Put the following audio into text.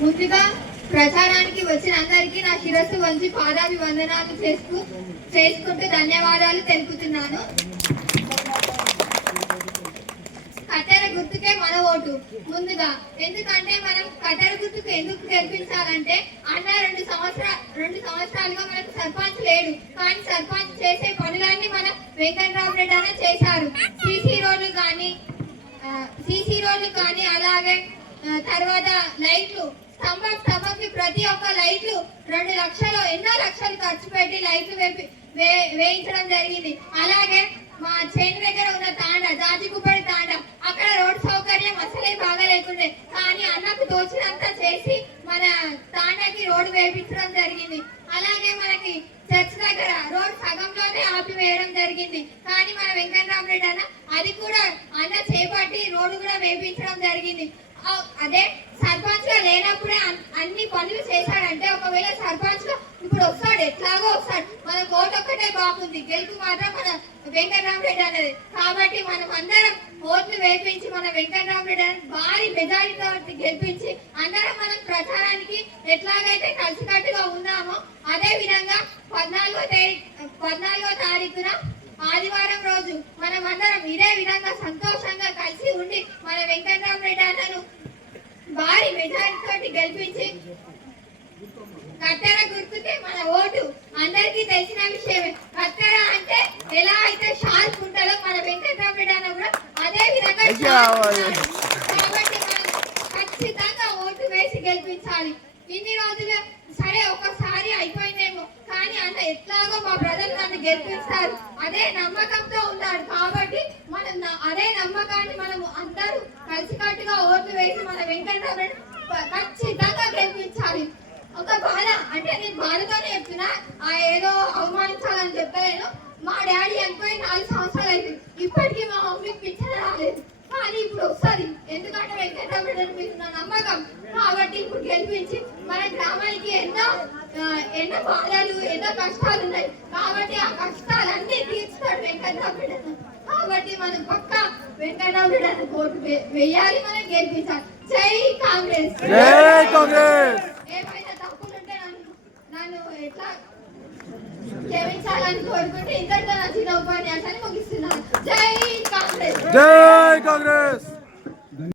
ముందుగా ప్రచారానికి వచ్చిన అందరికీ నా శిరస్సు వంచి పాదాభివందనాలు చేసుకుంటూ ధన్యవాదాలు తెలుపుతున్నాను. కట్టెల గుర్తుకే మన ఓటు. ముందుగా ఎందుకంటే మనం కట్టెల గుర్తుకు ఎందుకు గెలిపించాలంటే అన్న 2 సంవత్సరాలుగా మనకు సర్పంచ్ లేడు. కానీ సర్పంచ్ చేసే పనులన్నీ మన వెంకట్రామరెడ్డి అన్న చేశారు. సీసీ రోడ్లు కానీ అలాగే తర్వాత లైట్లు స్తంభంకి ప్రతి ఒక్క లైట్లు 2 లక్షలు ఎన్నో లక్షలు ఖర్చు పెట్టి లైట్లు వేయించడం జరిగింది. అలాగే మా చేను దగ్గర ఉన్న జాజిగుప్పడి తాండ అక్కడ రోడ్ సౌకర్యం అసలే బాగా లేకుండే. కానీ అన్నకు తోచినంత చేసి మన తాండకి రోడ్డు వేయించడం జరిగింది. అలాగే మనకి చర్చ్ దగ్గర రోడ్ సగంలోనే ఆపివేయడం జరిగింది. కానీ మన వెంకటరామరెడ్డి అన్న అది కూడా అన్న చేపట్టి రోడ్డు కూడా వేయించడం జరిగింది. అదే సర్పంచ్ గా లేనప్పుడే అన్ని పనులు చేశాడంటే ఒకవేళ సర్పంచ్ గా ఇప్పుడు వస్తాడు, ఎట్లాగో వస్తాడు. మన ఓటు ఒక్కటే బాగుంది, గెలుపు మాత్రం మన వెంకటరామరెడ్డి అన్నది. కాబట్టి మనం అందరం ఓట్లు వేయించి మన వెంకటరామరెడ్డి అన్న భారీ మెజారిటీ గెలిపించి అందరం మనం ప్రచారానికి ఎట్లాగైతే కలిసికట్టుగా ఉన్నామో అదే విధంగా 14వ తారీఖున ఆదివారం రోజు మనం అందరం ఇదే విధంగా సంతోషంగా కలిసి ఉండి మన వెంకటరామరెడ్డి అన్నను భారీ మెజారిటీ గెలిపించి కత్తెర గుర్తుకే మన ఓటు. అందరికీ తెలిసిన విషయమే. కత్తెర అంటే ఎలా అయితే షార్ప్ ఉంటుందో మన వెంకటరామరెడ్డి అన్న కూడా అదే విధంగా కాబట్టి మనం ఖచ్చితంగా ఓటు వేసి గెలిపించాలి. ఇన్ని రోజులు సరే ఒకసారి అయిపోయిందేమో కానీ అన్న ఎట్లాగో మా బ్రదర్ నన్ను గెలిపిస్తారు అదే నమ్మకంతో ఉన్నాడు. కాబట్టి మనం అదే నమ్మకాన్ని మనం అందరూ కలిసికట్టుగా ఓట్లు వేసి మన వెంకటరామరెడ్డి ఖచ్చితంగా గెలిపించాలి. ఒక బాధ అంటే నేను బాధతోనే చెప్తున్నా, ఏదో అవమానించాలని చెప్పలేను. మా డాడీ చనిపోయి 4 సంవత్సరాలు అయింది. ఇప్పటికీ మా మమ్మీకి పింఛన్ రాలేదు. కానీ ఇప్పుడు వస్తుంది, ఎందుకంటే వెంకటరామరెడ్డి మీద ఉన్న నమ్మకం. కాబట్టి ఇప్పుడు గెలిపించి మన గ్రామానికి ఎన్నో బాధలు ఎన్నో కష్టాలు ఉన్నాయి. కాబట్టి ఆ కష్టాలన్నీ తీర్చుతాడు వెంకటరామరెడ్డి. కాబట్టి మనం పక్క వెంకటరామరెడ్డి ఓటు వేయాలి, మనం గెలిపించాలి. జై కాంగ్రెస్. ఏమైనా తప్పులుంటే నన్ను ఎట్లా క్షమించాలని కోరుకుంటే ఇంతటితో నా చిన్న ఉపన్యాసాన్ని ముగిస్తున్నాను. జై కాంగ్రెస్.